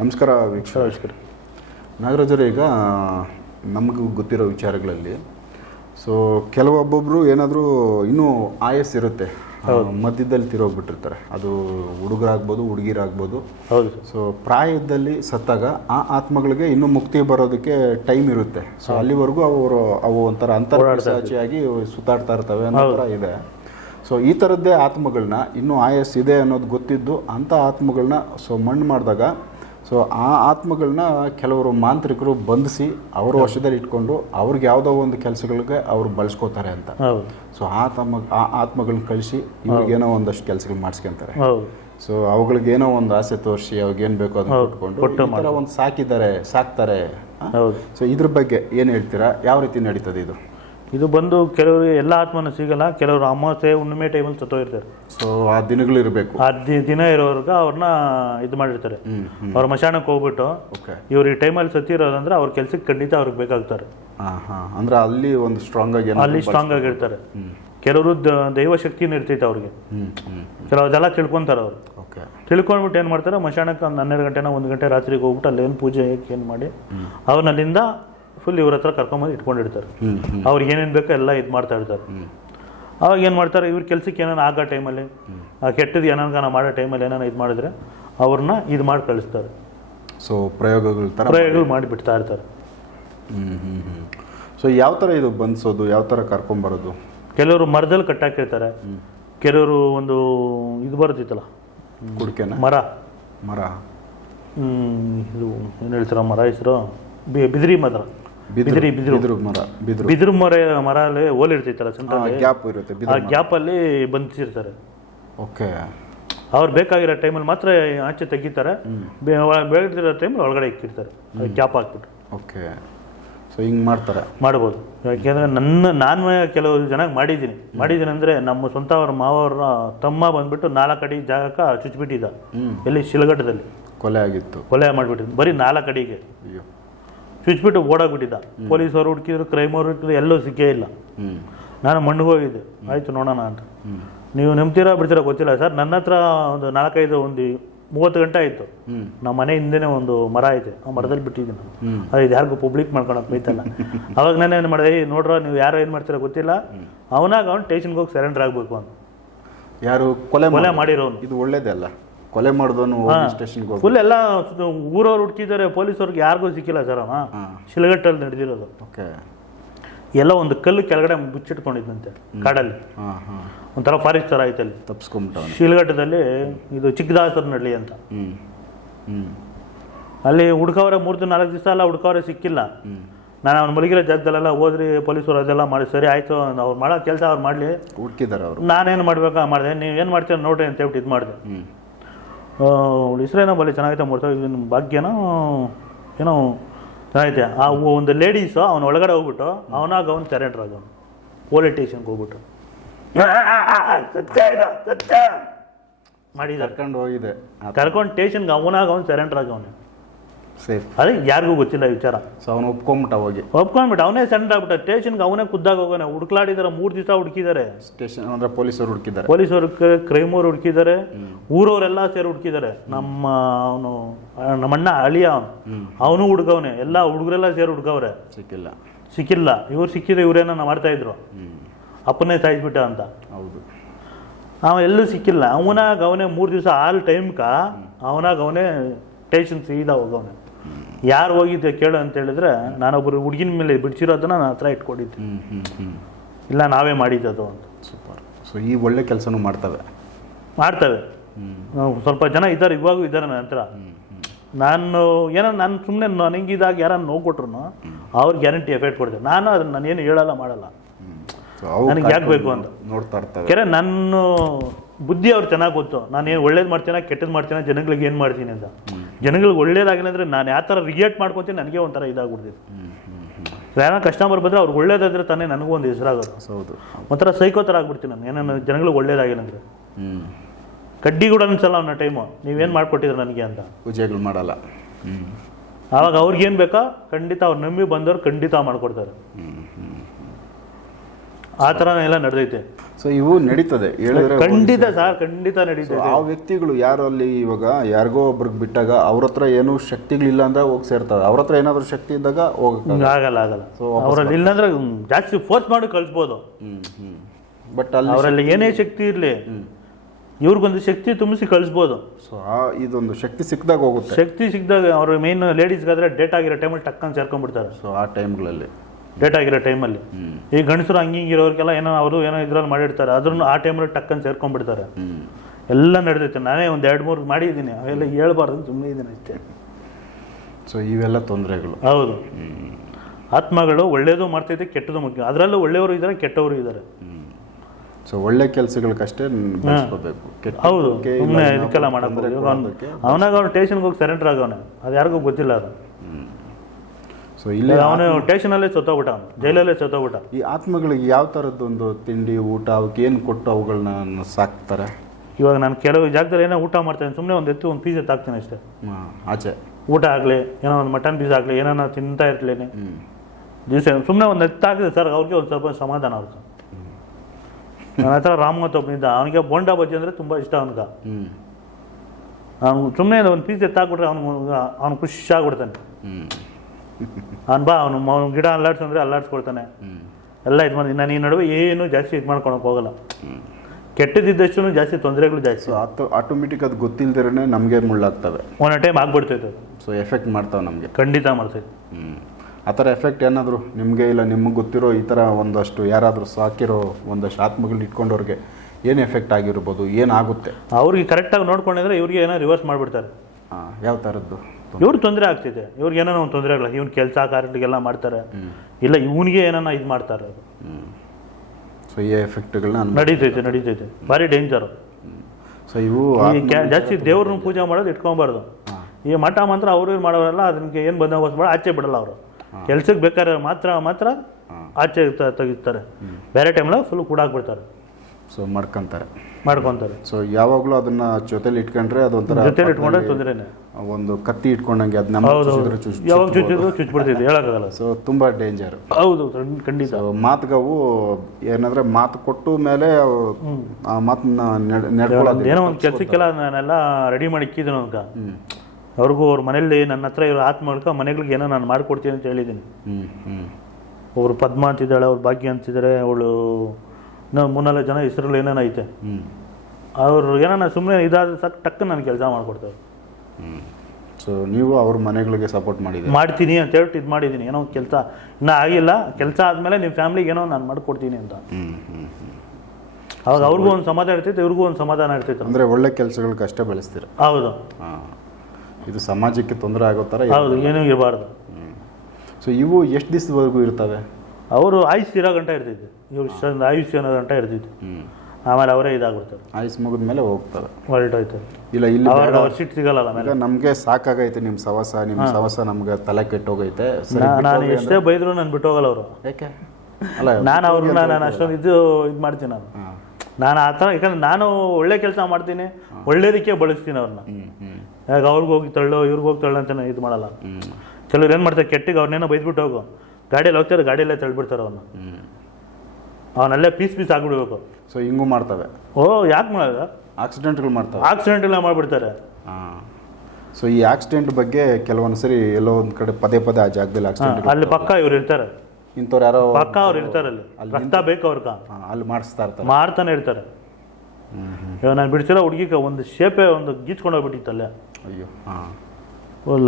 ನಮಸ್ಕಾರ ವೀಕ್ಷಕ ನಾಗರಾಜರು ಈಗ ನಮಗೂ ಗೊತ್ತಿರೋ ವಿಚಾರಗಳಲ್ಲಿ ಸೊ ಕೆಲವೊಬ್ಬೊಬ್ಬರು ಏನಾದರೂ ಇನ್ನೂ ಆಯಸ್ ಇರುತ್ತೆ. ಮಧ್ಯದಲ್ಲಿ ತಿರೋಗ್ಬಿಟ್ಟಿರ್ತಾರೆ. ಅದು ಹುಡುಗರಾಗ್ಬೋದು ಹುಡುಗಿರಾಗ್ಬೋದು. ಹೌದು. ಸೊ ಪ್ರಾಯದಲ್ಲಿ ಸತ್ತಾಗ ಆ ಆತ್ಮಗಳಿಗೆ ಇನ್ನೂ ಮುಕ್ತಿ ಬರೋದಕ್ಕೆ ಟೈಮ್ ಇರುತ್ತೆ. ಸೊ ಅಲ್ಲಿವರೆಗೂ ಅವರು ಅವು ಒಂಥರ ಅಂತರ್ಸಾಚಿಯಾಗಿ ಸುತ್ತಾಡ್ತಾ ಇರ್ತವೆ ಅನ್ನೋ ಥರ ಇದೆ. ಸೊ ಈ ಥರದ್ದೇ ಆತ್ಮಗಳನ್ನ ಇನ್ನೂ ಆಯಸ್ ಇದೆ ಅನ್ನೋದು ಗೊತ್ತಿದ್ದು ಅಂಥ ಆತ್ಮಗಳನ್ನ ಸೊ ಮಣ್ಣು ಮಾಡಿದಾಗ ಸೊ ಆ ಆತ್ಮಗಳನ್ನ ಕೆಲವರು ಮಾಂತ್ರಿಕರು ಬಂಧಿಸಿ ಅವ್ರ ವಶದಲ್ಲಿ ಇಟ್ಕೊಂಡು ಅವ್ರಿಗೆ ಯಾವುದೋ ಒಂದು ಕೆಲಸಗಳಿಗೆ ಅವ್ರು ಬಳಸ್ಕೋತಾರೆ ಅಂತ. ಸೊ ಆ ತಮ್ಮ ಆ ಆತ್ಮಗಳನ್ನ ಕಳಿಸಿ ಇವ್ರಿಗೇನೋ ಒಂದಷ್ಟು ಕೆಲಸಗಳು ಮಾಡಿಸ್ಕೊಂತಾರೆ. ಸೊ ಅವುಗಳಿಗೆ ಏನೋ ಒಂದು ಆಸೆ ತೋರಿಸಿ ಅವಾಗೇನು ಬೇಕೋ ಅದನ್ನ ಕೊಟ್ಕೊಂಡು ಒಂದು ಸಾಕಿದ್ದಾರೆ ಸಾಕ್ತಾರೆ ಸೊ ಇದ್ರ ಬಗ್ಗೆ ಏನು ಹೇಳ್ತೀರಾ? ಯಾವ ರೀತಿ ನಡೀತದೆ ಇದು? ಇದು ಬಂದು ಕೆಲವರು ಎಲ್ಲ ಆತ್ಮನ ಸಿಗಲ್ಲ ಕೆಲವರು ಅಮಾವಾಸ್ಯೆ ಹುಣ್ಣಿಮೆ ಟೈಮಲ್ಲಿ ಸತ್ತೋಗಿರ್ತಾರೆ ಸೊ ಆ ದಿನಗಳು ಇರಬೇಕು. ಆ ದಿ- ದಿನ ಇರೋರ್ಗ ಅವ್ರನ್ನ ಇದು ಮಾಡಿರ್ತಾರೆ. ಅವ್ರ ಮಶಾನಕ್ಕೆ ಹೋಗ್ಬಿಟ್ಟು ಓಕೆ ಇವ್ರು ಈ ಟೈಮಲ್ಲಿ ಸತ್ತಿರೋದಂದ್ರೆ ಅವ್ರ ಕೆಲ್ಸಕ್ಕೆ ಖಂಡಿತ ಅವ್ರಿಗೆ ಬೇಕಾಗ್ತಾರೆ. ಹಾಂ ಹಾಂ ಅಂದ್ರೆ ಅಲ್ಲಿ ಒಂದು ಸ್ಟ್ರಾಂಗ್ ಆಗಿ ಅಲ್ಲಿ ಸ್ಟ್ರಾಂಗ್ ಆಗಿರ್ತಾರೆ. ಕೆಲವರು ದ- ದೈವ ಶಕ್ತಿನ ಇರ್ತೈತೆ ಅವ್ರಿಗೆ. ಹ್ಮ್ ಹ್ಮ್ ಕೆಲವ್ದೆಲ್ಲ ತಿಳ್ಕೊಂತಾರೆ ಅವ್ರು. ಓಕೆ ತಿಳ್ಕೊಂಡ್ಬಿಟ್ಟು ಏನು ಮಾಡ್ತಾರೆ? ಮಶಾನಕ್ಕೆ ಒಂದು ಹನ್ನೆರಡು ಗಂಟೆನ ಒಂದು ಗಂಟೆ ರಾತ್ರಿಗೆ ಹೋಗ್ಬಿಟ್ಟು ಅಲ್ಲಿ ಏನು ಪೂಜೆ ಏನು ಮಾಡಿ ಅವ್ರನ್ನ ಅಲ್ಲಿಂದ ಫುಲ್ ಇವ್ರ ಹತ್ರ ಕರ್ಕೊಂಬಂದು ಇಟ್ಕೊಂಡಿರ್ತಾರೆ. ಅವ್ರಿಗೆ ಏನೇನು ಬೇಕೋ ಎಲ್ಲ ಇದು ಮಾಡ್ತಾ ಇರ್ತಾರೆ. ಅವಾಗ ಏನು ಮಾಡ್ತಾರೆ ಇವ್ರ ಕೆಲ್ಸಕ್ಕೆ ಏನಾನ ಆಗೋ ಟೈಮಲ್ಲಿ ಆ ಕೆಟ್ಟದ್ದು ಏನಾನ ಮಾಡೋ ಟೈಮಲ್ಲಿ ಏನಾನ ಇದು ಮಾಡಿದ್ರೆ ಅವ್ರನ್ನ ಇದು ಮಾಡಿ ಕಳಿಸ್ತಾರೆ. ಸೊ ಪ್ರಯೋಗಗಳು ಥರ ಪ್ರಯೋಗಗಳು ಮಾಡಿಬಿಡ್ತಾ ಇರ್ತಾರೆ. ಹ್ಞೂ ಹ್ಮ್ ಸೊ ಯಾವ ಥರ ಇದು ಬಂದಿಸೋದು ಯಾವ ಥರ ಕರ್ಕೊಂಬರೋದು ಕೆಲವರು ಮರದಲ್ಲಿ ಕಟ್ಟಾಕಿರ್ತಾರೆ. ಕೆಲವರು ಒಂದು ಇದು ಬರುತ್ತಿತ್ತಲ್ಲ? ಕುಡಿಕೆನ? ಮರ. ಮರ. ಇದು ಏನು ಹೇಳ್ತಾರ ಮರ ಹೆಸರು? ಬಿದಿರಿ ಮರ. ಬಿದಿರಿ ಬಿದಿರು ಮರ ಬಿದಿರು. ಬಿದಿರು ಮರ ಮರ ಅಲ್ಲಿ ಓಲ್ ಇರ್ತೈತಲ್ಲ ಸೆಂಟ್ರಲ್ಲಿ ಗ್ಯಾಪ್ ಇರುತ್ತೆ ಆ ಬಿದಿರು ಗ್ಯಾಪಲ್ಲಿ ಬಂಧಿಸಿರ್ತಾರೆ ಓಕೆ. ಅವ್ರು ಬೇಕಾಗಿರೋ ಟೈಮಲ್ಲಿ ಮಾತ್ರ ಆಚೆ ತೆಗಿತಾರೆ. ಬೇ- ಒಳ- ಬೇಡದಿರೋ ಟೈಮಲ್ಲಿ ಒಳಗಡೆ ಇಕ್ಕಿರ್ತಾರೆ. ಗ್ಯಾಪ್ ಹಾಕ್ಬಿಟ್ಟು ಓಕೆ. ಸೊ ಹಿಂಗೆ ಮಾಡ್ತಾರೆ. ಮಾಡ್ಬೋದು. ಯಾಕೆಂದ್ರೆ ನನ್ನ ನಾನು ಕೆಲವು ಜನಕ್ಕೆ ಮಾಡಿದ್ದೀನಿ. ಮಾಡಿದ್ದೀನಿ ಅಂದರೆ ನಮ್ಮ ಸ್ವಂತ ಅವ್ರ ಮಾವರ ತಮ್ಮ ಬಂದ್ಬಿಟ್ಟು ನಾಲ್ಕು ಅಡಿ ಜಾಗಕ್ಕೆ ಚುಚ್ಚಿಬಿಟ್ಟಿದ್ದ ಹ್ಮ್. ಎಲ್ಲಿ ಶಿಲಘಟ್ಟದಲ್ಲಿ ಕೊಲೆ ಆಗಿತ್ತು. ಕೊಲೆ ಮಾಡಿಬಿಟ್ಟಿದ್ದು. ಬರೀ ನಾಲ್ಕು ಅಡಿಗೆ. ಅಯ್ಯೋ. ಚುಚ್ಚಿಬಿಟ್ಟು ಓಡಾಗ್ಬಿಟ್ಟಿದ್ದ. ಪೊಲೀಸರು ಹುಡುಕಿದ್ರು ಕ್ರೈಮ್ ಅವ್ರು ಹುಡುಕಿದ್ರು ಎಲ್ಲೂ ಸಿಕ್ಕೇ ಇಲ್ಲ. ನಾನು ಮಣ್ಣಿಗೆ ಹೋಗಿದ್ದೆ. ಆಯ್ತು ನೋಡೋಣ ಅಂತ. ನೀವು ನೆಮ್ತೀರಾ ಬಿಡ್ತೀರಾ ಗೊತ್ತಿಲ್ಲ. ಸರ್ ನನ್ನ ಹತ್ರ ಒಂದು ನಾಲ್ಕೈದು ಒಂದು ಮೂವತ್ತು ಗಂಟೆ ಆಯಿತು. ನಮ್ಮ ಮನೆ ಹಿಂದೆನೇ ಒಂದು ಮರ ಐತೆ. ಆ ಮರದಲ್ಲಿ ಬಿಟ್ಟಿದ್ದೀನಿ ನಾನು. ಅದು ಇದು ಯಾರಿಗೂ ಪಬ್ಲಿಕ್ ಮಾಡ್ಕೊಳಕ್ ಬೈತಲ್ಲ. ಅವಾಗ ನಾನು ಏನು ಮಾಡಿದೆ ಏಯ್ ನೋಡ್ರ ನೀವು ಯಾರು ಏನು ಮಾಡ್ತೀರಾ ಗೊತ್ತಿಲ್ಲ. ಅವನಾಗ ಅವ್ನು ಟೇಷನ್ಗೆ ಹೋಗಿ ಸರೆಂಡರ್ ಆಗಬೇಕು ಅಂತ. ಯಾರು? ಕೊಲೆ ಕೊಲೆ ಮಾಡ್- ಮಾಡಿರೋನು. ಇದು ಒಳ್ಳೇದೇ ಅಲ್ಲ. ಕೊಲೆ ಮಾಡಿದವನು ಸ್ಟೇಷನ್ಗೆ ಫುಲ್ ಎಲ್ಲ ಊರವ್ರು ಹುಡುಕಿದ್ದಾರೆ ಪೊಲೀಸವ್ರಿಗೆ ಯಾರಿಗೂ ಸಿಕ್ಕಿಲ್ಲ ಸರ್ ಅವ. ಶಿಲಗಟ್ಟಲ್ಲಿ ಶಿಲಘಟ್ಟಲ್ಲಿ ನಡೆದಿರೋದು. ಓಕೆ. ಎಲ್ಲ ಒಂದು ಕಲ್ಲು ಕೆಳಗಡೆ ಮುಚ್ಚಿಟ್ಕೊಂಡಿದ್ದಂತೆ ಕಾಡಲ್ಲಿ. ಒಂಥರ ಫಾರೆಸ್ಟ್ ಥರ ಆಯ್ತು ಅಲ್ಲಿ ತಪ್ಸ್ಕೊಂಬಿಟ್ಟು ಶಿಲಘಟ್ಟದಲ್ಲಿ ಇದು ಚಿಕ್ಕದಾಸರ ನಳ್ಳಿ ಅಂತ. ಅಲ್ಲಿ ಹುಡ್ಕವ್ರೆ ಮೂರು ದಿನ ನಾಲ್ಕು ದಿವಸ ಎಲ್ಲ ಹುಡ್ಕವ್ರೆ ಸಿಕ್ಕಿಲ್ಲ. ನಾನು ಅವ್ನು ಮಲಗಿರೋ ಜಾಗದಲ್ಲೆಲ್ಲ ಹೋದ್ರಿ ಪೊಲೀಸರು ಅದೆಲ್ಲ ಮಾಡಿ ಸರಿ ಆಯಿತು ಅವ್ರು ಮಾಡೋ ಕೆಲಸ ಅವ್ರು ಮಾಡಲಿ. ಹುಡ್ಕಿದ್ದಾರೆ ಅವರು. ನಾನೇನು ಮಾಡ್ಬೇಕಾ ಮಾಡಿದೆ. ನೀವು ಏನು ಮಾಡ್ತೀರ ನೋಡ್ರಿ ಅಂತ ಹೇಳ್ಬಿಟ್ಟು ಇದು ಮಾಡಿದೆ. ಹೆಸ್ರೇನೋ ಬಲ್ಲಿ ಚೆನ್ನಾಗೈತೆ ಮೂರ್ತ ಇದನ್ನ ಭಾಗ್ಯನ ಏನೋ ಚೆನ್ನಾಗೈತೆ. ಆ ಒಂದು ಲೇಡೀಸು ಅವನ ಒಳಗಡೆ ಹೋಗ್ಬಿಟ್ಟು ಅವನಾಗ ಅವ್ನು ಆಗ ಪೊಲೀಸ್ ಸ್ಟೇಷನ್ಗೆ ಹೋಗ್ಬಿಟ್ಟು ಮಾಡಿ ಕರ್ಕೊಂಡು ಹೋಗಿದೆ. ಕರ್ಕೊಂಡು ಟೇಷನ್ಗೆ ಅವನಾಗ ಅವ್ನು ಸರೆಂಡರ್ ಆಗವನು ಸೇಫ್ ಅದೇ ಯಾರಿಗೂ ಗೊತ್ತಿಲ್ಲ ವಿಚಾರ. ಸೊ ಅವನು ಒಪ್ಕೊಂಬಿಟ್ಟ ಹೋಗಿ. ಒಪ್ಕೊಂಡ್ಬಿಟ್ಟು ಅವನೇ ಸೆಂಡ್ ಆಗ್ಬಿಟ್ಟ. ಸ್ಟೇಷನ್ಗೆ ಅವನೇ ಖುದ್ದಾಗ ಹೋಗೋಣ ಹುಡುಕ್ಲಾಡಿದಾರೆ ಮೂರು ದಿವಸ ಹುಡುಕಿದ್ದಾರೆ ಸ್ಟೇಷನ್ ಅಂದ್ರೆ ಪೊಲೀಸರು ಹುಡುಕಿದ್ದಾರೆ. ಪೊಲೀಸರು ಕ್ರೈಮ್ ಅವರು ಹುಡುಕಿದ್ದಾರೆ ಊರವರೆಲ್ಲ ಸೇರಿ ಹುಡುಕಿದ್ದಾರೆ ನಮ್ಮ ಅವನು ನಮ್ಮಣ್ಣ ಅಳಿಯ ಅವನು. ಅವನು ಹುಡುಗವನೆ. ಎಲ್ಲ ಹುಡುಗರೆಲ್ಲ ಸೇರಿ ಹುಡುಗವ್ರೆ. ಸಿಕ್ಕಿಲ್ಲ. ಸಿಕ್ಕಿಲ್ಲ. ಇವ್ರು ಸಿಕ್ಕಿದ್ರೆ ಇವರೇನ ಮಾಡ್ತಾ ಇದ್ರು. ಅಪ್ಪನೇ ಸಾಯಿಸ್ಬಿಟ್ಟ ಅಂತ. ಹೌದು. ಅವ ಎಲ್ಲೂ ಸಿಕ್ಕಿಲ್ಲ. ಅವನಾಗ ಅವನೇ ಮೂರು ದಿವಸ ಆಲ್ ಟೈಮ್ಕ ಅವನಾಗ ಅವನೇ ಸ್ಟೇಷನ್ ಸೀದಾ ಹೋಗವನೆ. ಯಾರು ಹೋಗಿದ್ದೆ ಕೇಳು ಅಂತ ಹೇಳಿದ್ರೆ ನಾನೊಬ್ಬರು ಹುಡುಗಿನ ಮೇಲೆ ಬಿಡಿಸಿರೋದನ್ನ ನನ್ನ ಹತ್ರ ಇಟ್ಕೊಂಡಿದ್ದೆ. ಇಲ್ಲ ನಾವೇ ಮಾಡಿದ್ದದು ಅಂತ. ಸೂಪರ್. ಸೊ ಈ ಒಳ್ಳೆ ಕೆಲಸನೂ ಮಾಡ್ತವೆ. ಮಾಡ್ತವೆ. ಸ್ವಲ್ಪ ಜನ ಇದ್ದಾರೆ ಇವಾಗೂ ಇದ್ದಾರೆ ನನ್ನ ಹತ್ರ. ನಾನು ಏನೋ ನಾನು ಸುಮ್ಮನೆ ನನಗಿದಾಗ ಯಾರನ್ನ ನೋವು ಕೊಟ್ರು ಅವ್ರಿಗೆ ಗ್ಯಾರಂಟಿ ಎಫೆಕ್ಟ್ ಕೊಡ್ತೇನೆ ನಾನು ಅದನ್ನ ನಾನೇನು ಹೇಳಲ್ಲ ಮಾಡಲ್ಲ. ನನಗೆ ಯಾಕೆ ಬೇಕು ಅಂತ. ನೋಡ್ತಾ ಇರ್ತಾರೆ. ಕೆರೆ ನನ್ನ ಬುದ್ಧಿ ಅವ್ರು ಚೆನ್ನಾಗಿ ಗೊತ್ತು. ನಾನು ಏನು ಒಳ್ಳೇದು ಮಾಡ್ತೀನ ಕೆಟ್ಟದ್ದು ಮಾಡ್ತೀನ ಜನಗಳಿಗೆ ಏನು ಮಾಡ್ತೀನಿ ಅಂತ. ಜನಗಳಿಗೆ ಒಳ್ಳೇದಾಗಿಲ್ಲ ಅಂದರೆ ನಾನು ಯಾವ ಥರ ರಿಯಾಕ್ಟ್ ಮಾಡ್ಕೊತೀನಿ ನನಗೆ ಒಂಥರ ಹ್ಞೂ ಯಾರೋ ಕಸ್ಟಮರ್ ಬಂದರೆ ಅವ್ರಿಗೆ ಒಳ್ಳೇದಾದ್ರೆ ತಾನೇ ನನಗೂ ಒಂದು ಹೆಸರಾಗೋದು. ಹೌದು. ಒಂಥರ ಸೈಕೋ ಥರ ಆಗ್ಬಿಡ್ತೀನಿ ನಾನು. ಏನೇನು ಜನಗಳಿಗೆ ಒಳ್ಳೇದಾಗಿಲ್ಲ ಅಂದರೆ. ಹ್ಞೂ ಕಡ್ಡಿ ಕೂಡ ಅನ್ಸಲ್ಲ ಅವನ ಟೈಮು ನೀವೇನು ಮಾಡಿಕೊಟ್ಟಿದ್ರೆ ನನಗೆ ಅಂತ. ಪೂಜೆಗಳು ಮಾಡಲ್ಲ. ಹ್ಞೂ ಆವಾಗ ಅವ್ರಿಗೇನು ಬೇಕಾ? ಖಂಡಿತ ಅವ್ರು ನಂಬಿ ಬಂದವ್ರು ಖಂಡಿತ ಮಾಡ್ಕೊಡ್ತಾರೆ. ಆ ಥರ ಎಲ್ಲ ನಡೆದೈತೆ. ಸೊ ಇವು ನಡೀತದೆ. ಹೇಳಿದ್ರೆ ಖಂಡಿತ ಸರ್ ಖಂಡಿತ ನಡೀತದೆ. ಆ ವ್ಯಕ್ತಿಗಳು ಯಾರು ಅಲ್ಲಿ ಇವಾಗ ಯಾರಿಗೋ ಒಬ್ರಿಗೆ ಬಿಟ್ಟಾಗ ಅವ್ರ ಹತ್ರ ಏನೂ ಶಕ್ತಿಗಳಿಲ್ಲ ಅಂದ್ರೆ ಹೋಗಿ ಸೇರ್ತಾರೆ. ಅವ್ರ ಹತ್ರ ಏನಾದ್ರೂ ಶಕ್ತಿ ಇದ್ದಾಗ ಹೋಗಕ್ಕೆ ಆಗಲ್ಲ. ಆಗಲ್ಲ ಸೊ ಅವರಲ್ಲಿ ಇಲ್ಲಾಂದ್ರೆ ಜಾಸ್ತಿ ಫೋರ್ಸ್ ಮಾಡಿ ಕಳಿಸ್ಬೋದು. ಬಟ್ ಅಲ್ಲಿ ಅವರಲ್ಲಿ ಏನೇ ಶಕ್ತಿ ಇರಲಿ ಇವ್ರಿಗೊಂದು ಶಕ್ತಿ ತುಂಬಿಸಿ ಕಳಿಸ್ಬೋದು. ಸೊ ಆ ಇದೊಂದು ಶಕ್ತಿ ಸಿಕ್ಕಿದಾಗ ಹೋಗುತ್ತೆ. ಶಕ್ತಿ ಸಿಕ್ಕಿದಾಗ ಅವ್ರ ಮೇನ್ ಲೇಡೀಸ್ಗಾದ್ರೆ ಡೇಟ್ ಆಗಿರೋ ಟೈಮಲ್ಲಿ ಟಕ್ಕಂತ ಸೇರ್ಕೊಂಡ್ಬಿಡ್ತಾರೆ. ಸೊ ಆ ಟೈಮ್ಗಳಲ್ಲಿ ಡೇಟ್ ಆಗಿರೋ ಟೈಮಲ್ಲಿ ಈ ಗಂಡಸರು ಹಂಗೆ ಹಿಂಗಿರೋರ್ಗೆಲ್ಲ ಏನೋ ಅವರು ಏನೋ ಇದ್ರಲ್ಲಿ ಮಾಡಿರ್ತಾರೆ. ಅದ್ರೂ ಆ ಟೈಮಲ್ಲಿ ಟಕ್ಕನ್ ಸೇರ್ಕೊಂಡ್ಬಿಡ್ತಾರೆ. ಎಲ್ಲ ನಡೆದೈತೆ. ನಾನೇ ಒಂದು ಎರಡು ಮೂರು ಮಾಡಿದ್ದೀನಿ. ಅವೆಲ್ಲ ಹೇಳ್ಬಾರ್ದು ಸುಮ್ಮನೆ ಇದ್ದೀನಿ ಅಷ್ಟೇ. ಸೊ ಇವೆಲ್ಲ ತೊಂದರೆಗಳು. ಹೌದು. ಆತ್ಮಗಳು ಒಳ್ಳೇದು ಮಾಡ್ತೈತೆ ಕೆಟ್ಟದು ಮುಖ್ಯ. ಅದರಲ್ಲೂ ಒಳ್ಳೆಯವರು ಇದ್ದಾರೆ ಕೆಟ್ಟವರು ಇದ್ದಾರೆ. ಸೊ ಒಳ್ಳೆ ಕೆಲಸಗಳಕ್ಕಷ್ಟೇ ಹೌದು. ಸುಮ್ಮನೆ ಇದಕ್ಕೆಲ್ಲ ಮಾಡಕ್ಕೆ ಹೋಗಿ ಅವನಾಗ ಅವ್ನು ಟೇಷನ್ಗೆ ಹೋಗಿ ಸರೆಂಡರ್ ಆಗವನೆ ಅದು ಯಾರಿಗೂ ಗೊತ್ತಿಲ್ಲ ಅದು. ಸೊ ಇಲ್ಲಿ ಅವನು ಸ್ಟೇಷನಲ್ಲೇ ಸತ್ತೋಗ್ಬಿಟ್ಟ ಅವನು ಜೈಲಲ್ಲೇ ಸತ್ತೋಗ್ಬಿಟ್ಟ. ಈ ಆತ್ಮಗಳಿಗೆ ಯಾವ ಥರದ್ದೊಂದು ತಿಂಡಿ ಊಟ ಅವಕ್ಕೆ ಏನು ಕೊಟ್ಟು ಅವುಗಳನ್ನ ಸಾಕ್ತಾರೆ? ಇವಾಗ ನಾನು ಕೆಲವು ಜಾಗದಲ್ಲಿ ಏನೋ ಊಟ ಮಾಡ್ತೇನೆ ಸುಮ್ಮನೆ ಒಂದು ಎತ್ತು ಒಂದು ಪೀಸ್ ತಾಕ್ತೇನೆ ಅಷ್ಟೇ. ಹಾ, ಆಚೆ. ಊಟ ಆಗಲಿ ಏನೋ ಒಂದು ಮಟನ್ ಪೀಸ್ ಆಗಲಿ ಏನೋ ನಾನು ತಿಂತಾ ಇರ್ಲೇನೆ. ದಿವಸ ಸುಮ್ಮನೆ ಒಂದು ಎತ್ತು ಹಾಕಿದೆ ಸರ್ ಅವ್ರಿಗೆ ಒಂದು ಸ್ವಲ್ಪ ಸಮಾಧಾನ ಆಗುತ್ತೆ. ನನ್ನ ಹತ್ರ ರಾಮನಾಥ್ ಒಬ್ಬನಿದ್ದ ಅವನಿಗೆ ಬೋಂಡಾ ಬಜ್ಜಿ ಅಂದರೆ ತುಂಬ ಇಷ್ಟ ಅವನಿಗೆ. ಹ್ಞೂ ಅವ್ನು ಸುಮ್ಮನೆ ಒಂದು ಪೀಸ್ ಎತ್ತಾಕ್ಬಿಟ್ರೆ ಅವ್ನು ಅವ್ನು ಖುಷಿ ಆಗ್ಬಿಡ್ತಾನೆ. ಹ್ಮ್. ಅವ್ನು ಬಾ ಅವನು ಅವ್ನು ಗಿಡ ಅಲ್ಲಾಡ್ಸಂದ್ರೆ ಅಲ್ಲಾಡ್ಸ್ಕೊಡ್ತಾನೆ ಹ್ಮ್. ಎಲ್ಲ ಇದು ಮಾಡಿ ನಾನು ಈ ನಡುವೆ ಏನು ಜಾಸ್ತಿ ಇದು ಮಾಡ್ಕೊಳಕ್ಕೆ ಹೋಗಲ್ಲ. ಕೆಟ್ಟದಿದ್ದಷ್ಟು ಜಾಸ್ತಿ ತೊಂದರೆಗಳು ಜಾಸ್ತಿ. ಆಟೋ ಆಟೋಮೆಟಿಕ್ ಅದು ಗೊತ್ತಿಲ್ದಿರೇ ನಮಗೆ ಮುಳ್ಳಾಗ್ತವೆ. ಒನ್ ಟೈಮ್ ಆಗ್ಬಿಡ್ತೈತೆ ಸೊ ಎಫೆಕ್ಟ್ ಮಾಡ್ತಾವೆ ನಮಗೆ. ಖಂಡಿತ ಮಾಡ್ತೈತೆ. ಹ್ಞೂ ಆ ಥರ ಎಫೆಕ್ಟ್ ಏನಾದರೂ ನಿಮಗೆ ಇಲ್ಲ ನಿಮಗೆ ಗೊತ್ತಿರೋ ಈ ಥರ ಒಂದಷ್ಟು ಯಾರಾದರೂ ಸಾಕಿರೋ ಒಂದಷ್ಟು ಆತ್ಮಗಳು ಇಟ್ಕೊಂಡವ್ರಿಗೆ ಏನು ಎಫೆಕ್ಟ್ ಆಗಿರ್ಬೋದು ಏನಾಗುತ್ತೆ ಅವ್ರಿಗೆ ಕರೆಕ್ಟಾಗಿ ನೋಡ್ಕೊಂಡಿದ್ರೆ ಇವ್ರಿಗೆ ಏನೋ ರಿವರ್ಸ್ ಮಾಡಿಬಿಡ್ತಾರೆ. ಹಾಂ ಯಾವ ಥರದ್ದು? ಇವ್ರು ತೊಂದರೆ ಆಗ್ತಿದೆ. ಇವ್ರಿಗೆ ಏನೋ ಒಂದು ತೊಂದರೆ ಆಗಲ್ಲ ಇವ್ನ ಕೆಲಸ ಕಾರ್ಯಗಳಿಗೆಲ್ಲ ಮಾಡ್ತಾರೆ. ಇಲ್ಲ ಇವನಿಗೆ ಏನೋ ಇದು ಮಾಡ್ತಾರೆ ಸೊ ಈ ಎಫೆಕ್ಟ್ಗಳನ್ನ ನಡೀತೈತೆ ನಡೀತೈತೆ. ಭಾರಿ ಡೇಂಜರ್ ಸೊ ಇವು ಜಾಸ್ತಿ ದೇವ್ರನ್ನ ಪೂಜೆ ಮಾಡೋದು ಇಟ್ಕೊಬಾರ್ದು. ಈ ಮಠ ಮಾತ್ರ ಅವರು ಮಾಡೋರಲ್ಲ ಅದಕ್ಕೆ ಏನು ಬಂದೋಬಸ್ತ್ ಮಾಡೋ ಆಚೆ ಬಿಡಲ್ಲ ಅವರು. ಕೆಲ್ಸಕ್ಕೆ ಬೇಕಾದ್ರೆ ಮಾತ್ರ ಮಾತ್ರ ಆಚೆ ತೆಗಿತಾರೆ. ಬೇರೆ ಟೈಮ್ಲ ಫುಲ್ ಕೂಡಾಕ್ಬಿಡ್ತಾರೆ. ಸೊ ಮಾಡ್ಕೊಂತಾರೆ. ಮಾಡ್ಕೊಂತಾರೆ. ಸೊ ಯಾವಾಗಲೂ ಅದನ್ನ ಜೊತೆಲಿ ಇಟ್ಕೊಂಡ್ರೆ ಅದೊಂಥರ ಜೊತೆಲಿ ಇಟ್ಕೊಂಡ್ರೆ ತೊಂದರೆನೆ. ಒಂದು ಕತ್ತಿ ಇಟ್ಕೊಂಡಂಗೆ ಅದು ನಮ್ಮ ಯಾವಾಗ ಚುಚ್ಚಿದ್ರು ಚುಚ್ಚಿಬಿಡ್ತಿದ್ದೆ ಹೇಳೋಕ್ಕಾಗಲ್ಲ. ಸೊ ತುಂಬ ಡೇಂಜರ್ ಹೌದು ಖಂಡಿತ. ಮಾತುಗವು ಏನಂದ್ರೆ ಮಾತು ಕೊಟ್ಟು ಮೇಲೆ ಆ ಮಾತನ್ನ ನಡ್- ನಡ್ಕೊಳ್ಳೋದು ಏನೋ ಒಂದು ಕೆಲಸಕ್ಕೆಲ್ಲ ನಾನೆಲ್ಲ ರೆಡಿ ಮಾಡಿ ಇಕ್ಕಿದ್ದೀನಿ ಹ್ಮ್. ಅವ್ರಿಗೂ ಅವ್ರ ಮನೇಲಿ ನನ್ನ ಹತ್ರ ಇರೋ ಮಾಡ್ಕೊ ಮನೆಗಳಿಗೆ ಏನೋ ನಾನು ಮಾಡ್ಕೊಡ್ತೀನಿ ಅಂತ ಹೇಳಿದ್ದೀನಿ. ಹ್ಞೂ ಹ್ಞೂ ಒಬ್ರು ಪದ್ಮ ಅಂತಿದ್ದಾಳೆ ಅವ್ರು ಭಾಗ್ಯ ಅಂತಿದ್ದಾರೆ ಅವಳು ಇನ್ನೂ ಮೂರ್ನಾಲ್ಕು ಜನ ಹೆಸರಲ್ಲಿ ಏನೇನೋ ಐತೆ. ಅವರು ಏನಾನ ಸುಮ್ಮನೆ ಇದಾದ ಸಾಕು ಟಕ್ಕ ನಾನು ಕೆಲಸ ಮಾಡಿಕೊಡ್ತೇವೆ. ಹ್ಞೂ ಸೊ ನೀವು ಅವ್ರ ಮನೆಗಳಿಗೆ ಸಪೋರ್ಟ್ ಮಾಡಿದ್ದೀನಿ ಮಾಡ್ತೀನಿ ಅಂತ ಹೇಳ್ಬಿಟ್ಟು ಇದು ಮಾಡಿದ್ದೀನಿ. ಏನೋ ಒಂದು ಕೆಲಸ. ಇನ್ನೂ ಆಗಿಲ್ಲ. ಕೆಲಸ ಆದಮೇಲೆ ನಿಮ್ಮ ಫ್ಯಾಮ್ಲಿಗೆ ಏನೋ ನಾನು ಮಾಡ್ಕೊಡ್ತೀನಿ ಅಂತ. ಅವಾಗ ಅವ್ರಿಗೂ ಒಂದು ಸಮಾಧಾನ ಇರ್ತೈತೆ ಇವ್ರಿಗೂ ಒಂದು ಸಮಾಧಾನ ಇರ್ತೈತೆ. ಅಂದರೆ ಒಳ್ಳೆ ಕೆಲಸಗಳು ಅಷ್ಟೇ ಬೆಳೆಸ್ತೀರ? ಹೌದು. ಹಾಂ. ಇದು ಸಮಾಜಕ್ಕೆ ತೊಂದರೆ ಆಗೋ ಥರ ಹೌದು ಏನೂ ಇರಬಾರ್ದು. ಸೊ ಇವು ಎಷ್ಟು ದಿವಸದವರೆಗೂ ಇರ್ತವೆ? ಅವರು ಆಯುಷ್ ಇರೋ ಗಂಟ ಇರ್ತಿದ್ದು ಇವ್ರು ಆಯುಷ್ ಅನ್ನೋ ಗಂಟ ಇರ್ತಿದ್ದು ಆಮೇಲೆ ಅವರೇ ಇದಾಗ್ಬಿಡ್ತಾರೆ. ಆಯುಸ್ ಮುಗಿದ ಮೇಲೆ ಹೋಗ್ತಾರೆ. ಹೊರಟೋಯ್ತಾರೆ ಇಲ್ಲ ಇಲ್ಲಿ. ಅವ್ರ ಸಿಟ್ ಸಿಗಲ್ಲ ನಮಗೆ ಸಾಕಾಗೈತೆ ನಿಮ್ಮ ಸವಸ ನಿಮ್ಮ ಸವಸ ನಮ್ಗೆ ತಲೆ ಕೆಟ್ಟೋಗೈತೆ. ನಾನು ಎಷ್ಟೇ ಬೈದ್ರು ನಾನು ಬಿಟ್ಟು ಹೋಗಲ್ಲ ಅವರು. ಯಾಕೆ ಅಲ್ಲ ನಾನು ಅವ್ರನ್ನ ನಾನು ಅಷ್ಟೊಂದು ಇದು ಇದು ಮಾಡ್ತೀನಿ ನಾನು. ನಾನು ಆ ಥರ ಯಾಕಂದ್ರೆ ನಾನು ಒಳ್ಳೆ ಕೆಲಸ ಮಾಡ್ತೀನಿ ಒಳ್ಳೇದಕ್ಕೆ ಬಳಸ್ತೀನಿ ಅವ್ರನ್ನ. ಯಾಕೆ ಅವ್ರಿಗೆ ಹೋಗಿ ತಳ್ಳೋ ಇವ್ರಿಗೆ ಹೋಗಿ ತಳ್ಳೋ ಅಂತ ಇದು ಮಾಡಲ್ಲ. ಕೆಲವ್ರು ಏನು ಮಾಡ್ತಾರೆ ಕೆಟ್ಟಿಗೆ ಅವ್ರನ್ನೇನೋ ಬೈದ್ಬಿಟ್ಟು ಹೋಗು. ಗಾಡಿಯಲ್ಲಿ ಹೋಗ್ತಾರೆ ಗಾಡಿಯಲ್ಲೇ ತಳ್ಬಿಡ್ತಾರೆ ಅವನು. ಹ್ಮ್. ಅವನಲ್ಲೇ ಪೀಸ್ ಪೀಸ್ ಆಗ್ಬಿಡ್ಬೇಕು. ಸೊ ಹಿಂಗೂ ಮಾಡ್ತವೆ. ಓ ಯಾಕೆ ಮಾಡೋದು? ಆಕ್ಸಿಡೆಂಟ್ಗಳು ಮಾಡ್ತವೆ. ಆಕ್ಸಿಡೆಂಟ್ ಎಲ್ಲ ಮಾಡಿಬಿಡ್ತಾರೆ. ಹಾಂ. ಸೊ ಈ ಆಕ್ಸಿಡೆಂಟ್ ಬಗ್ಗೆ ಕೆಲವೊಂದು ಸರಿ ಎಲ್ಲೋ ಒಂದು ಕಡೆ ಪದೇ ಪದೇ ಆ ಜಾಗದಲ್ಲಿ ಆಕ್ಸಿಡೆಂಟ್ ಅಲ್ಲಿ ಪಕ್ಕ ಇವ್ರು ಇರ್ತಾರೆ. ಇಂಥವ್ರು ಯಾರೋ ಪಕ್ಕ ಅವ್ರು ಇರ್ತಾರೆ ಅಲ್ಲಿ. ರಕ್ತ ಬೇಕು ಅವ್ರಿಗೆ ಹಾಂ ಅಲ್ಲಿ ಮಾಡಿಸ್ತಾ ಇರ್ತಾರೆ. ಮಾಡ್ತಾನೆ ಇರ್ತಾರೆ. ಇವಾಗ ನಾನು ಬಿಡ್ಸಿರೋ ಹುಡುಗಿಗೆ ಒಂದು ಶೇಪೇ ಒಂದು ಗೀಚ್ಕೊಂಡು ಹೋಗ್ಬಿಟ್ಟಿತ್ತು ಅಲ್ಲೇ ಅಯ್ಯೋ ಹಾಂ.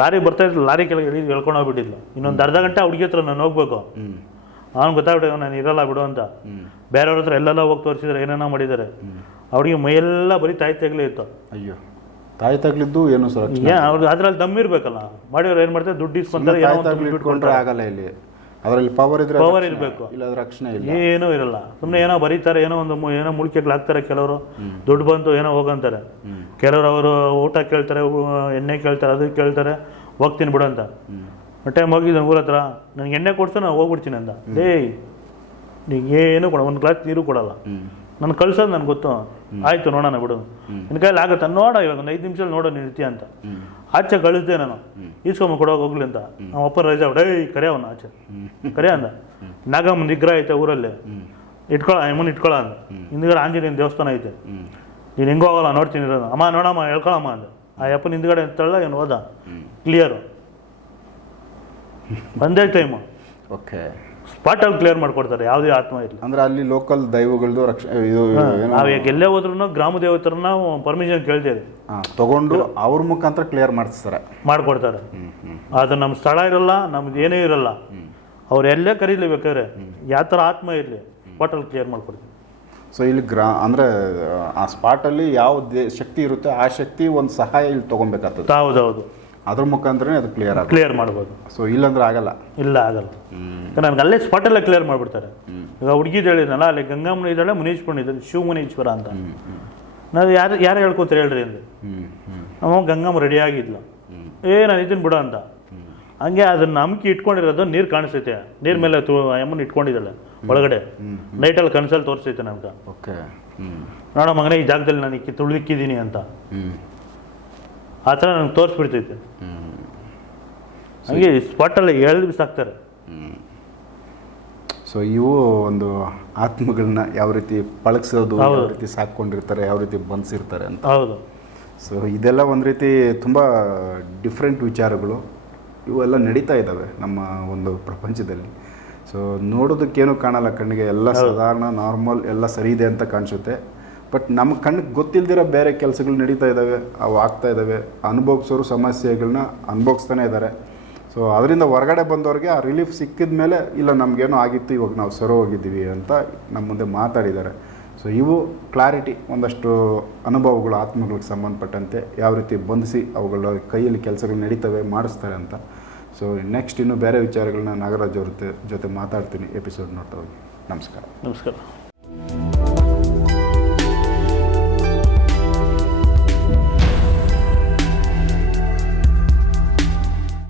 ಲಾರಿ ಬರ್ತಾ ಇದ್ರು ಲಾರಿ ಕೆಳಗೆ ಇಳಿದು ಎಳ್ಕೊಂಡು ಹೋಗ್ಬಿಟ್ಟಿದ್ಲು. ಇನ್ನೊಂದು ಅರ್ಧ ಗಂಟೆ ಹುಡುಗಿ ಹತ್ರ ನಾನು ಹೋಗ್ಬೇಕು. ಅವ್ನು ಗೊತ್ತಾಗ್ಬಿಟ್ಟು ನಾನು ಇರಲ್ಲ ಬಿಡು ಅಂತ. ಬೇರೆಯವ್ರ ಹತ್ರ ಎಲ್ಲೆಲ್ಲ ಹೋಗಿ ತೋರಿಸಿದ್ರೆ ಏನೇನೋ ಮಾಡಿದ್ದಾರೆ ಅವ್ರಿಗೆ ಮೈಯೆಲ್ಲ ಬರೀ ತಾಯಿ ತೆಗ್ಲೇ ಇತ್ತು. ಅಯ್ಯೋ. ತಾಯಿ ತಗ್ಲಿದ್ದು ಏನು ಸರ್ ಏನ್ ಅವ್ರಿಗೆ ಅದ್ರಲ್ಲಿ ದಮ್ ಇರ್ಬೇಕಲ್ಲ. ಮಾಡಿವ್ರು ಏನ್ ಮಾಡ್ತಾರೆ? ದುಡ್ಡು ಇಸ್ಕೊಂತಾರೆ ಏನೋ ಆಗಲ್ಲ ಇಲ್ಲಿ. ಅದರಲ್ಲಿ ಪವರ್ ಇದ್ರೆ ಪವರ್ ಇರಬೇಕು. ಇಲ್ಲ ಅದ್ರ ರಕ್ಷಣೆ ಇಲ್ಲ. ಏನೂ ಇರಲ್ಲ. ಸುಮ್ಮನೆ ಏನೋ ಬರೀತಾರೆ ಏನೋ ಒಂದು ಏನೋ ಮುಳಿಕೆಗಳು ಹಾಕ್ತಾರೆ ಕೆಲವರು ದುಡ್ಡು ಬಂತು ಏನೋ ಹೋಗಂತಾರೆ. ಕೆಲವರು ಅವರು ಊಟ ಕೇಳ್ತಾರೆ ಎಣ್ಣೆ ಕೇಳ್ತಾರೆ ಅದು ಕೇಳ್ತಾರೆ ಹೋಗ್ತೀನಿ ಬಿಡು ಅಂತ. ಟೈಮ್ ಹೋಗಿದ್ದೆ ಊರ ಹತ್ರ ನನಗೆ ಎಣ್ಣೆ ಕೊಡ್ಸೋ ನಾನು ಹೋಗ್ಬಿಡ್ತೀನಿ ಅಂತ ಏಯ್ ನೀನು ಏನು ಕೊಡ ಒಂದು ಗ್ಲಾಸ್ ನೀರು ಕೊಡಲ್ಲ. ನಾನು ಕಳ್ಸೋದು ನನಗೆ ಗೊತ್ತು. ಆಯ್ತು ನೋಡೋಣ ಬಿಡು. ನಿನ್ನ ಕೈಯಲ್ಲಿ ಆಗುತ್ತೆ? ನೋಡ ಇವಾಗ ಒಂದು ಐದು ನಿಮಿಷದಲ್ಲಿ ನೋಡೋ ನೀನು ಇರ್ತೀಯ ಅಂತ. ಆಚೆ ಕಳಿಸ್ದೆ ನಾನು. ಈಸ್ಕೊಂಬ ಕೊಡೋಕೆ ಹೋಗ್ಲಿ ಅಂತ ನಮ್ಮ ಅಪ್ಪ ರಜಾ ಡೈ ಕರೆ ಅವನು ಆಚೆ. ಕರೆ ಅಂದ. ನಾಗಮ್ಮನ ನಿಗ್ರಹ ಐತೆ ಊರಲ್ಲಿ. ಇಟ್ಕೊಳ ಅಮ್ಮನ ಇಟ್ಕೊಳ್ಳೋ ಅಂದ. ಹಿಂದ್ಗಡೆ ಆಂಜನೇಯನ ದೇವಸ್ಥಾನ ಐತೆ. ನೀನು ಹೆಂಗೋ ಹೋಗಲ್ಲ ನೋಡ್ತೀನಿ ಇರೋದು. ಅಮ್ಮ ನೋಡಮ್ಮ ಹೇಳ್ಕೊಳಮ್ಮ ಅಂದ. ಆ ಅಪ್ಪನ ಹಿಂದ್ಗಡೆ ಅಂತೇಳ ಇವನು ಹೋದ? ಕ್ಲಿಯರು ಒಂದೇ ಟೈಮು ಓಕೆ ಸ್ಪಾಟಲ್ಲಿ ಕ್ಲಿಯರ್ ಮಾಡ್ಕೊಡ್ತಾರೆ ಯಾವುದೇ ಆತ್ಮ ಇರಲಿ ಅಂದ್ರೆ ಅಲ್ಲಿ ಲೋಕಲ್ ದೈವಗಳದ್ದು ರಕ್ಷ ಇದು ಏನು ನಾವು ಈಗ ಎಲ್ಲೇ ಹೋದ್ರೂ ಗ್ರಾಮ ದೇವತರನ್ನ ಪರ್ಮಿಷನ್ ಕೇಳ್ತೇವೆ ತಗೊಂಡು ಅವ್ರ ಮುಖಾಂತರ ಕ್ಲಿಯರ್ ಮಾಡಿಸ್ತಾರೆ. ಮಾಡ್ಕೊಡ್ತಾರೆ. ಅದು ನಮ್ಮ ಸ್ಥಳ ಇರಲ್ಲ ನಮ್ದು ಏನೇ ಇರಲ್ಲ. ಅವ್ರು ಎಲ್ಲೇ ಕರೀಲಿ ಬೇಕಾದ್ರೆ ಯಾವ ಥರ ಆತ್ಮ ಇರಲಿ ಸ್ಪಾಟಲ್ಲಿ ಕ್ಲಿಯರ್ ಮಾಡ್ಕೊಡ್ತೀವಿ. ಸೊ ಇಲ್ಲಿ ಗ್ರಾ ಅಂದರೆ ಆ ಸ್ಪಾಟಲ್ಲಿ ಯಾವ ದೇ ಶಕ್ತಿ ಇರುತ್ತೆ ಆ ಶಕ್ತಿ ಒಂದು ಸಹಾಯ ಇಲ್ಲಿ ತೊಗೊಬೇಕಾಗ್ತದೆ. ಹೌದೌದು ಅದ್ರ ಮುಖಾಂತರನೇ ಅದು ಕ್ಲಿಯರ್ ಆಗುತ್ತೆ. ಕ್ಲಿಯರ್ ಮಾಡ್ಬೋದು. ಸೊ ಇಲ್ಲಂದ್ರೆ ಆಗಲ್ಲ. ಇಲ್ಲ ಆಗಲ್ಲ. ನನಗೆ ಅಲ್ಲೇ ಸ್ಪಾಟಲ್ಲೇ ಕ್ಲಿಯರ್ ಮಾಡ್ಬಿಡ್ತಾರೆ. ಈಗ ಹುಡುಗಿದು ಹೇಳಿದ್ನಲ್ಲ ಅಲ್ಲಿ ಗಂಗಮ್ಮನ ಇದ್ದಾಳೆ ಮುನೀಶ್ವರನ ಇದ್ದಾಳೆ ಶಿವ ಮುನೀಶ್ವರ ಅಂತ ನಾವು ಯಾರು ಯಾರು ಹೇಳ್ಕೊತಾರೆ ಹೇಳ್ರಿ ಅಂದ್ರೆ ಹ್ಞೂ ಗಂಗಮ್ಮ ರೆಡಿ ಆಗಿದ್ಲು. ಏ ನಾನು ಇದನ್ನ ಬಿಡ ಅಂತ. ಹಂಗೆ ಅದನ್ನ ನಂಬಿಕೆ ಇಟ್ಕೊಂಡಿರೋದು ನೀರು ಕಾಣಿಸೈತೆ ನೀರ್ ಮೇಲೆ ಅಮ್ಮನ ಇಟ್ಕೊಂಡಿದ್ದಾಳೆ ಒಳಗಡೆ. ನೈಟಲ್ಲಿ ಕನ್ಸಲ್ಲಿ ತೋರಿಸೈತೆ ನಮ್ಗೆ ಓಕೆ ನೋಡೋ ಮಗನೇ ಈ ಜಾಗದಲ್ಲಿ ನಾನು ತುಳಿದಿಕ್ಕಿದ್ದೀನಿ ಅಂತ. ಆ ಥರ ನಂಗೆ ತೋರಿಸ್ಬಿಡ್ತೈತೆ. ಹಂಗೆ ಸ್ಪಾಟಲ್ಲಿ ಎಳ್ದು ಬಿಸಾಕ್ತಾರೆ ಸೊ ಇವು ಒಂದು ಆತ್ಮಗಳನ್ನ ಯಾವ ರೀತಿ ಪಳಗಿಸೋದು ಯಾವ ರೀತಿ ಸಾಕೊಂಡಿರ್ತಾರೆ ಯಾವ ರೀತಿ ಬಂಧಿಸಿರ್ತಾರೆ ಅಂತ. ಹೌದು. ಸೊ ಇದೆಲ್ಲ ಒಂದು ರೀತಿ ತುಂಬ ಡಿಫ್ರೆಂಟ್ ವಿಚಾರಗಳು. ಇವೆಲ್ಲ ನಡೀತಾ ಇದ್ದಾವೆ ನಮ್ಮ ಒಂದು ಪ್ರಪಂಚದಲ್ಲಿ. ಸೊ ನೋಡೋದಕ್ಕೇನು ಕಾಣಲ್ಲ ಕಣ್ಣಿಗೆ. ಎಲ್ಲ ಸಾಧಾರಣ ನಾರ್ಮಲ್ ಎಲ್ಲ ಸರಿ ಇದೆ ಅಂತ ಕಾಣಿಸುತ್ತೆ. ಬಟ್ ನಮ್ಮ ಕಣ್ಣಿಗೆ ಗೊತ್ತಿಲ್ದಿರೋ ಬೇರೆ ಕೆಲಸಗಳು ನಡೀತಾ ಇದ್ದಾವೆ, ಅವು ಆಗ್ತಾ ಇದ್ದಾವೆ. ಅನುಭವಿಸೋರು ಸಮಸ್ಯೆಗಳನ್ನ ಅನುಭವಿಸ್ತಾನೆ ಇದ್ದಾರೆ. ಸೊ ಅದರಿಂದ ಹೊರಗಡೆ ಬಂದವ್ರಿಗೆ ಆ ರಿಲೀಫ್ ಸಿಕ್ಕಿದ ಮೇಲೆ, ಇಲ್ಲ, ನಮಗೇನೋ ಆಗಿತ್ತು, ಇವಾಗ ನಾವು ಸರೋ ಹೋಗಿದ್ದೀವಿ ಅಂತ ನಮ್ಮ ಮುಂದೆ ಮಾತಾಡಿದ್ದಾರೆ. ಸೊ ಇವು ಕ್ಲಾರಿಟಿ ಒಂದಷ್ಟು ಅನುಭವಗಳು, ಆತ್ಮಗಳಿಗೆ ಸಂಬಂಧಪಟ್ಟಂತೆ ಯಾವ ರೀತಿ ಬಂಧಿಸಿ ಅವುಗಳ ಕೈಯಲ್ಲಿ ಕೆಲಸಗಳು ನಡೀತವೆ, ಮಾಡಿಸ್ತಾರೆ ಅಂತ. ಸೊ ನೆಕ್ಸ್ಟ್ ಇನ್ನು ಬೇರೆ ವಿಚಾರಗಳನ್ನ ನಾಗರಾಜ್ ಅವ್ರ ಜೊತೆ ಮಾತಾಡ್ತೀನಿ ಎಪಿಸೋಡ್ ನೋಡ್ತಾ ಹೋಗಿ. ನಮಸ್ಕಾರ. ನಮಸ್ಕಾರ.